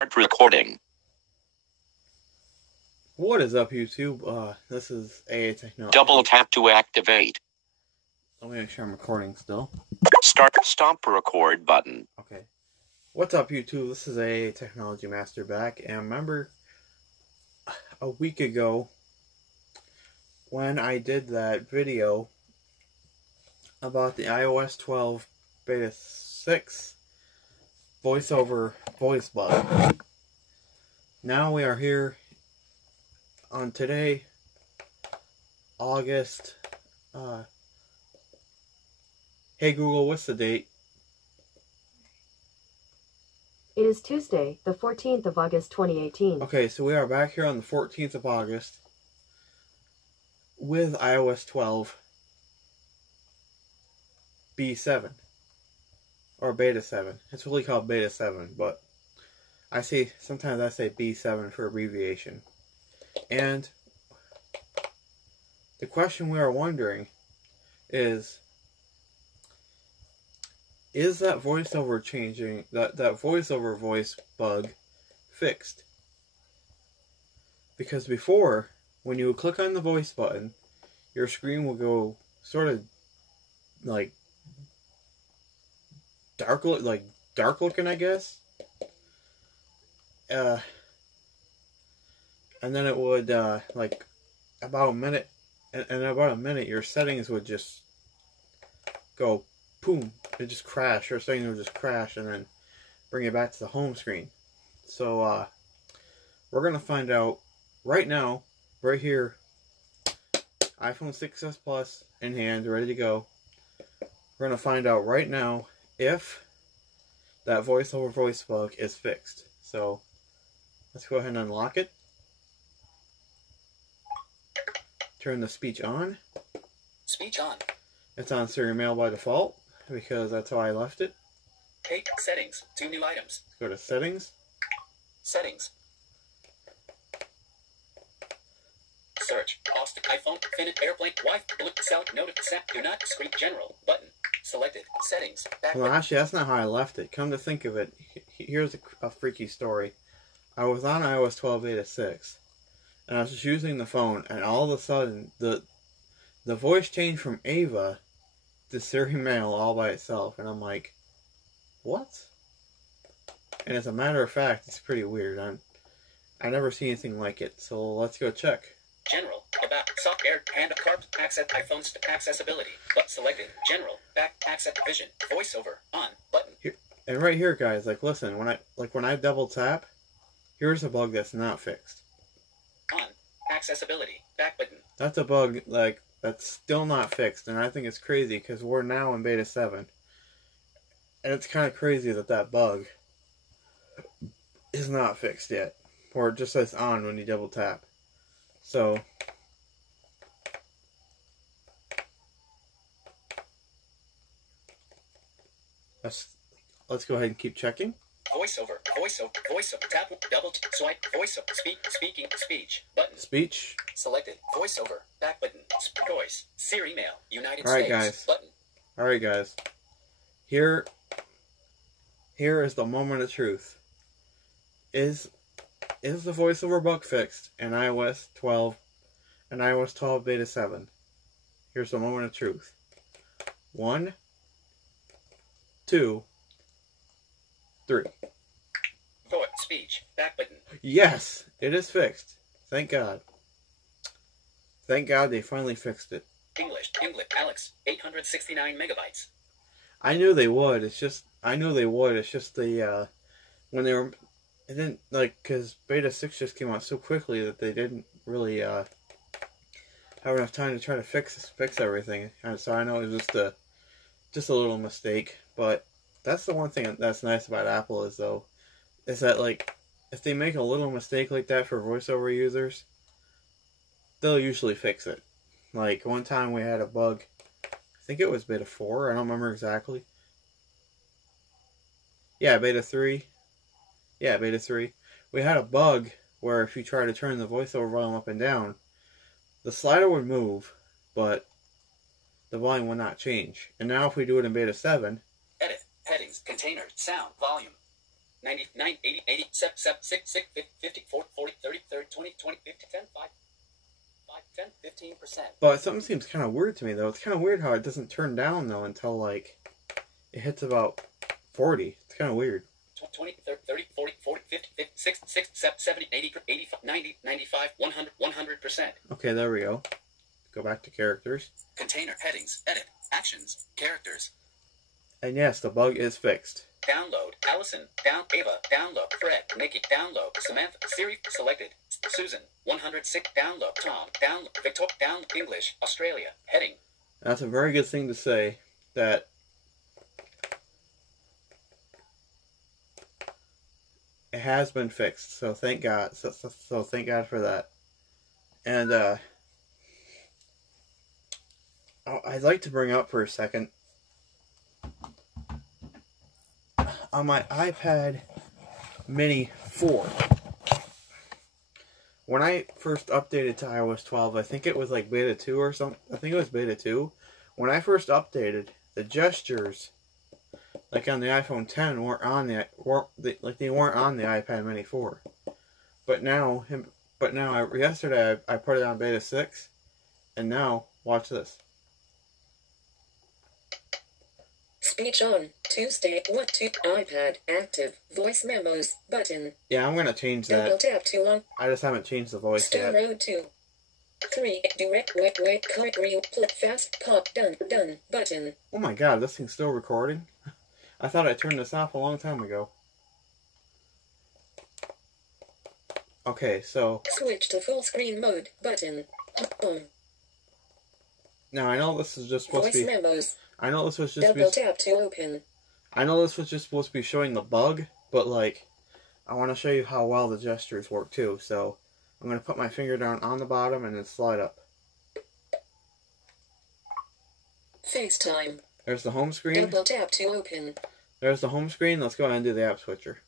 Recording. What is up, YouTube? This is AA Technology. Double tap to activate. Let me make sure I'm recording still. Stop record button. Okay. What's up, YouTube? This is AA Technology Master back. And remember a week ago when I did that video about the iOS 12 Beta 6 voiceover voice bug. Now we are here on today, August. Hey Google, what's the date? It is Tuesday, the 14th of August, 2018. Okay, so we are back here on the 14th of August with iOS 12 B7 or Beta 7. It's really called Beta 7, but sometimes I say B7 for abbreviation. And the question we are wondering is that voiceover changing, that voiceover voice bug fixed? Because before, when you would click on the voice button, your screen will go sort of like dark looking, I guess. And then it would, like, about a minute, and in about a minute, your settings would just go, boom, it just crash, your settings would just crash, and then bring it back to the home screen. So, we're going to find out right now, right here, iPhone 6s Plus in hand, ready to go. We're going to find out right now if that voiceover voice bug is fixed. So, let's go ahead and unlock it. Turn the speech on. Speech on. It's on Siri Mail by default because that's how I left it. Hey, settings. 2 new items. Let's go to settings. Settings. Search. Austin. iPhone. Finite. Airplane. Wi-Fi. Blue. Cell. Notif. Set. Do not. Screen. General. Button. Selected. Settings. Back. Well, actually, that's not how I left it. Come to think of it, here's a freaky story. I was on iOS 12 Beta 6. And I was just using the phone, and all of a sudden, the voice changed from Ava to Siri Mail all by itself, and I'm like, what? And as a matter of fact, it's pretty weird. I never see anything like it, so let's go check. General, about, soft air, hand, carb, access, iPhones, accessibility, but selected, general, back, access, vision, voiceover, on, button. Here, and right here, guys, like, listen, when I double tap, here's a bug that's not fixed. On. Accessibility. Back button. That's a bug, like, that's still not fixed. And I think it's crazy because we're now in Beta 7. And it's kind of crazy that bug is not fixed yet. Or it just says on when you double tap. So, let's go ahead and keep checking. Voiceover, tap, double, swipe, voiceover, speech, button. Speech. Selected, voiceover, back button, voice, Siri Mail, United All right, States, guys. button. Alright, guys. Here is the moment of truth. Is the voiceover bug fixed in iOS 12 and iOS 12 Beta 7? Here's the moment of truth. 1, 2, 3. Voice, speech, back button. Yes, it is fixed. Thank God. Thank God they finally fixed it. English, Alex, 869 megabytes. I knew they would. It's just the, when they were, it didn't, like, because Beta 6 just came out so quickly that they didn't really, have enough time to try to fix everything. And so I know it was just a little mistake, but that's the one thing that's nice about Apple is that, like, if they make a little mistake like that for voiceover users, they'll usually fix it. Like, one time we had a bug, I think it was Beta 4, I don't remember exactly. Yeah, Beta 3. Yeah, Beta 3. We had a bug where if you try to turn the voiceover volume up and down, the slider would move, but the volume will not change. And now if we do it in Beta 7... Edit. Headings. Container. Sound. Volume. 99, 80, 80, 7, 7, 6, 6, 50, 40, 40, 30, 30, 20, 20, 50, 10, 5, 10, 15%. But something seems kind of weird to me, though. It's kind of weird how it doesn't turn down, though, until, like, it hits about 40. It's kind of weird. 20, 30, 40, 40, 50, 56, 6, 70, 80, 85, 90, 95, 100, 100%. Okay, there we go. Go back to characters. Container, headings, edit, actions, characters. And yes, the bug is fixed. Download, Allison, Ava, download, Fred, Nikki, download, Samantha, Siri, selected, Susan, 106, download, Tom, download, Victor, download, English, Australia, heading. That's a very good thing to say, that it has been fixed, so thank God. So thank God for that. And I'd like to bring up for a second, on my iPad Mini 4, when I first updated to iOS 12, I think it was like beta 2 or something. I think it was beta 2. When I first updated, the gestures, like on the iPhone 10, weren't on the iPad Mini 4. But now, yesterday I put it on beta 6, and now watch this. Speech on. Tuesday. What to? iPad. Active. Voice memos. Button. Yeah, I'm gonna change Double that. tap to on. I just haven't changed the voice Stone yet. road 2. 3. Direct wait. Cart reel. Fast pop. Done. Button. Oh my God, this thing's still recording? I thought I turned this off a long time ago. Okay, so Switch to full screen mode. Button. Home. now I know this is just supposed Voice to be. memos. I know this was just. Double tap to open. I know this was just supposed to be showing the bug, but like, I want to show you how well the gestures work too. So I'm gonna put my finger down on the bottom and then slide up. FaceTime. There's the home screen. Double tap to open. There's the home screen. Let's go ahead and do the app switcher.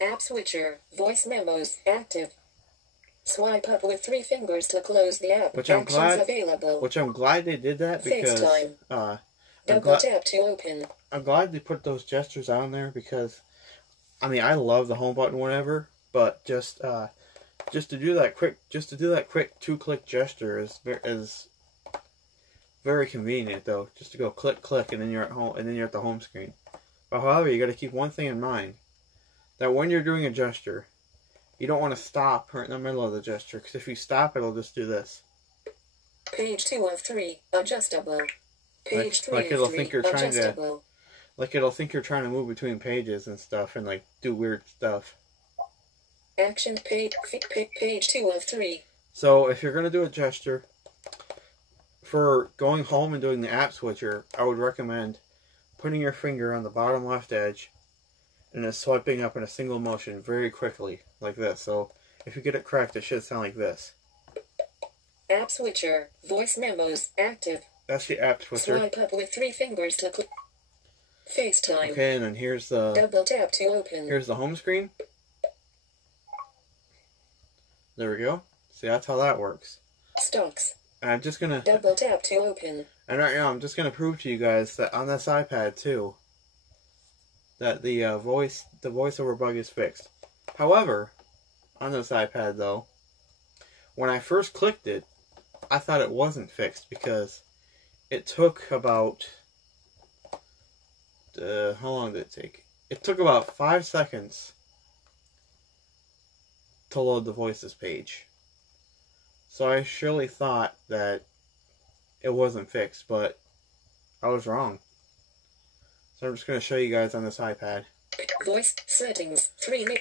App switcher. Voice memos. Active. Swipe up with 3 fingers to close the app. Which I'm Actions glad. available. Which I'm glad they did that because FaceTime. I'm Double glad. tap to open. I'm glad they put those gestures on there because, I mean, I love the home button, whatever, but just to do that quick 2-click gesture is very convenient though. Just to go click, and then you're at home, and then you're at the home screen. But however, you got to keep one thing in mind: that when you're doing a gesture, you don't want to stop right in the middle of the gesture, because if you stop, it'll just do this. Page 2 of 3. Adjustable. Page 3 like of it'll 3. think you're trying to. Adjustable. Like, it'll think you're trying to move between pages and stuff and, like, do weird stuff. Action page 2 of 3. So, if you're going to do a gesture, for going home and doing the app switcher, I would recommend putting your finger on the bottom left edge and then swiping up in a single motion very quickly, like this. So, if you get it correct, it should sound like this. App switcher. Voice memos. Active. That's the app switcher. Swipe up with 3 fingers to click. FaceTime. Okay, and then here's the Double tap to open. here's the home screen. There we go. See, that's how that works. Stocks. And I'm just gonna Double tap to open. and right now I'm just gonna prove to you guys that on this iPad too, that the voiceover bug is fixed. However, on this iPad though, when I first clicked it, I thought it wasn't fixed because it took about how long did it take? It took about 5 seconds to load the voices page. So I surely thought that it wasn't fixed, but I was wrong. So I'm just going to show you guys on this iPad. Voice settings. 3.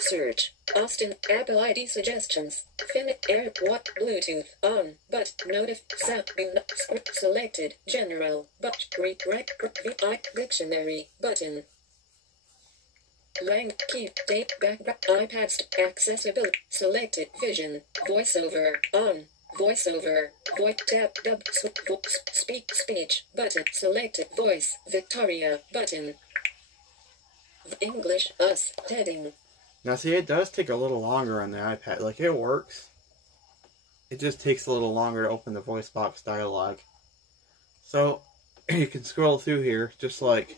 Search. Austin. Apple ID suggestions. Finnish Air. What? Bluetooth. On. But. Notif. Sap. Script selected. General. But. Read. VI. Dictionary. Button. Lang. Keep. Date. Background. iPad. Accessibility. Selected. Vision. Voiceover. On. Voiceover. Voice. Tap. Dub. Speak. Speech. Button. Selected. Voice. Victoria. Button. English. Us. Heading. Now see, it does take a little longer on the iPad. Like, it works. it just takes a little longer to open the voice box dialog. So you can scroll through here just like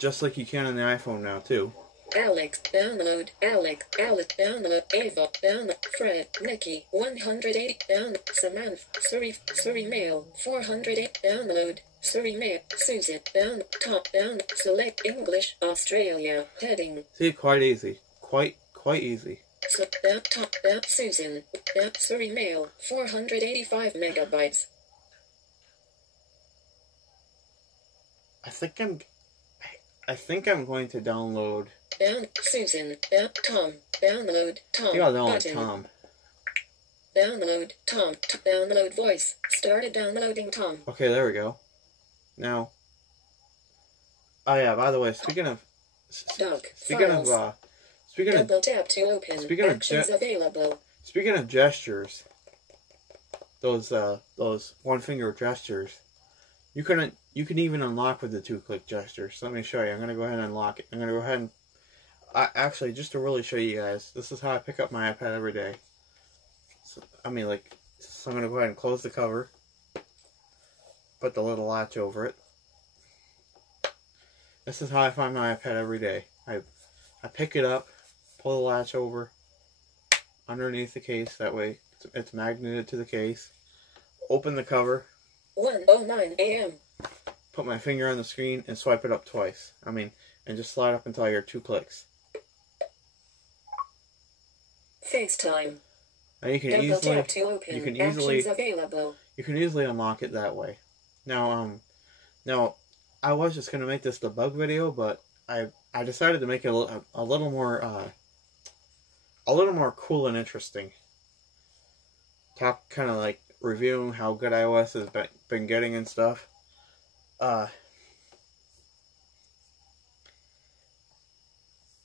you can on the iPhone now too. Alex, download, Alex, download, Ava, download, Fred, Nikki, 180, download, Samantha, Suri Mail, 408, download, Suri Mail, Susan, download, top, download, select English, Australia, heading. See, quite easy. Quite easy. So, down, top, down, Susan, down, Suri Mail, 485 megabytes. I think I'm going to download. Down, Susan, down, Tom, download, Tom, I think I'll download button. Tom. Download, Tom, download voice, started downloading Tom. Okay, there we go. Now, oh yeah, by the way, speaking of Double tap to open, actions available. Speaking of gestures, those one finger gestures, you can even unlock with the 2-click gestures. So let me show you. I'm gonna go ahead and unlock it. I'm gonna go ahead and actually, just to really show you guys, this is how I pick up my iPad every day. So, I'm gonna go ahead and close the cover, put the little latch over it. This is how I find my iPad every day. I pick it up, pull the latch over underneath the case, that way it's magneted to the case. Open the cover. 1:09 a.m. Put my finger on the screen and swipe it up twice. And just slide up until I hear 2 clicks. FaceTime. Now you can Double tap to open, actions available. You can easily unlock it that way. Now I was just gonna make this debug video, but I decided to make it a little more cool and interesting. Talk kind of like reviewing how good iOS has been getting and stuff.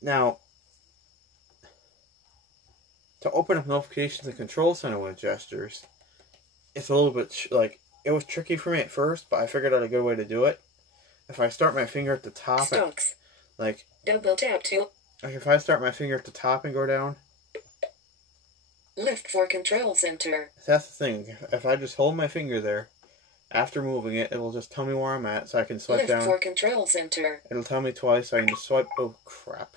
Now, to open up notifications and control center with gestures, it's a little bit it was tricky for me at first, but I figured out a good way to do it. If I start my finger at the top, double tap to. If I start my finger at the top and go down. Lift for control center. That's the thing. If I just hold my finger there, after moving it, it'll just tell me where I'm at, so I can swipe down. Lift for control center. It'll tell me twice, so I can just swipe. Oh crap!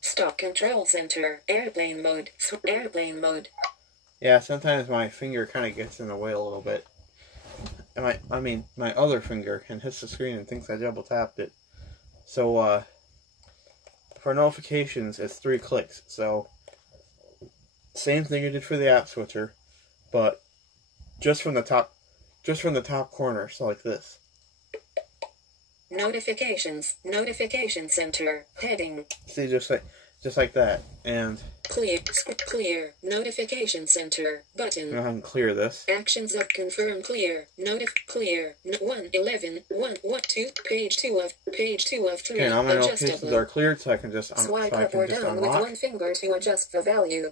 Stop control center. Airplane mode. Airplane mode. Yeah, sometimes my finger kind of gets in the way a little bit. And my other finger and hits the screen and thinks I double tapped it. So for notifications, it's 3 clicks. So same thing you did for the app switcher, but just from the top corner, so like this. Notifications. Notification center. Heading. See, just like that, and clear. Notification center. Button. I'm gonna go ahead and clear this. Actions of confirm clear. Clear. 1:11. 2. Page 2 of 3. Okay, now my notifications are cleared, so I can just swipe up or down with one finger to adjust the value.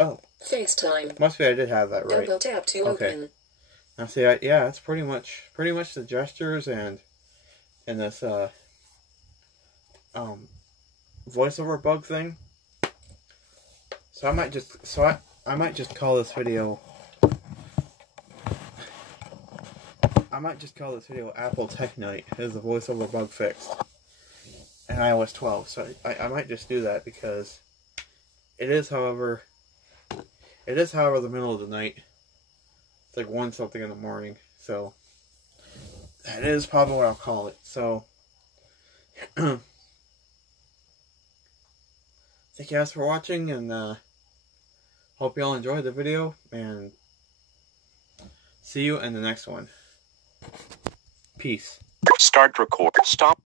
Oh. FaceTime. Must be I did have that right. Double tap to open. Now see, yeah, that's pretty much the gestures and this voiceover bug thing. So I might just call this video. Apple Tech Night as the voiceover bug fixed in iOS 12. So I might just do that because it is, however, the middle of the night. It's like 1 something in the morning, so that is probably what I'll call it. So thank you guys for watching, and hope you all enjoyed the video, and see you in the next one. Peace. Start record. Stop.